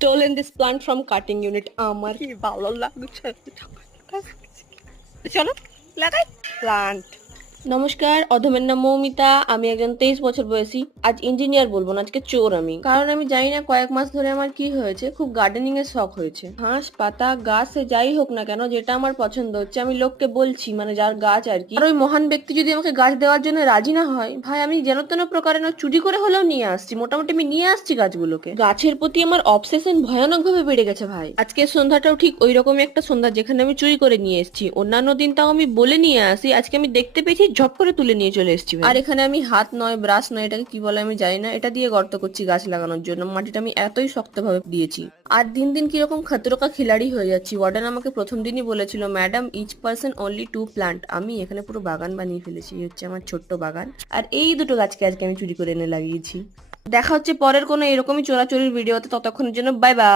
stolen this plant from cutting unit. আমার কি ভালো লাগছে, চলো লাগাই প্লান্ট। নমস্কার, অধমের নাম মৌমিতা। আমি একজন 23 বছর বয়সী। আজ ইঞ্জিনিয়ার বলবো না, আজকে চোর আমি। কারণ আমি জানি না কয়েক মাস ধরে আমার কি হয়েছে, খুব গার্ডেনিং এর শখ হয়েছে। ঘাস পাতা গাছ সে যাই হোক না কেন, যেটা আমার পছন্দ হচ্ছে আমি লোককে বলছি, মানে যার গাছ আর কি। আর ওই মহান ব্যক্তি যদি আমাকে গাছ দেওয়ার জন্য রাজি না হয়, ভাই আমি যেন তেন প্রকারে না চুরি করে হলেও নিয়ে আসছি। মোটামুটি আমি নিয়ে আসছি গাছগুলোকে। গাছের প্রতি আমার অবসেশন ভয়ানক ভাবে বেড়ে গেছে ভাই। আজকে সন্ধ্যাটাও ঠিক ওই রকমই একটা সন্ধ্যা, যেখানে আমি চুরি করে নিয়ে এসেছি। অন্যান্য দিন তাও আমি বলে নিয়ে আসি, আজকে আমি দেখতে পেয়েছি ঝপ করে তুলে নিয়ে চলে এসেছি। আর এখানে আমি হাত নয়, ব্রাশ নয়, এটাকে কি বলে আমি জানি না, এটা দিয়ে গর্ত করছি গাছ লাগানোর জন্য। মাটিটা আমি এতই শক্তভাবে দিয়েছি। আর দিন দিন কিরকম খতরকা খিলাড়ি হয়ে যাচ্ছি। ওয়ার্ডেন আমাকে প্রথম দিনই বলেছিল, madam each person only 2 plant. আমি এখানে পুরো বাগান বানিয়ে ফেলেছি। এই হচ্ছে আমার ছোট্ট বাগান, আর এই দুটো গাছকে আজকে আমি চুরি করে এনে লাগিয়েছি। দেখা হচ্ছে পরের কোনো এরকমই চোরাচুরির ভিডিওতে। ততক্ষণের জন্য বাই বাই।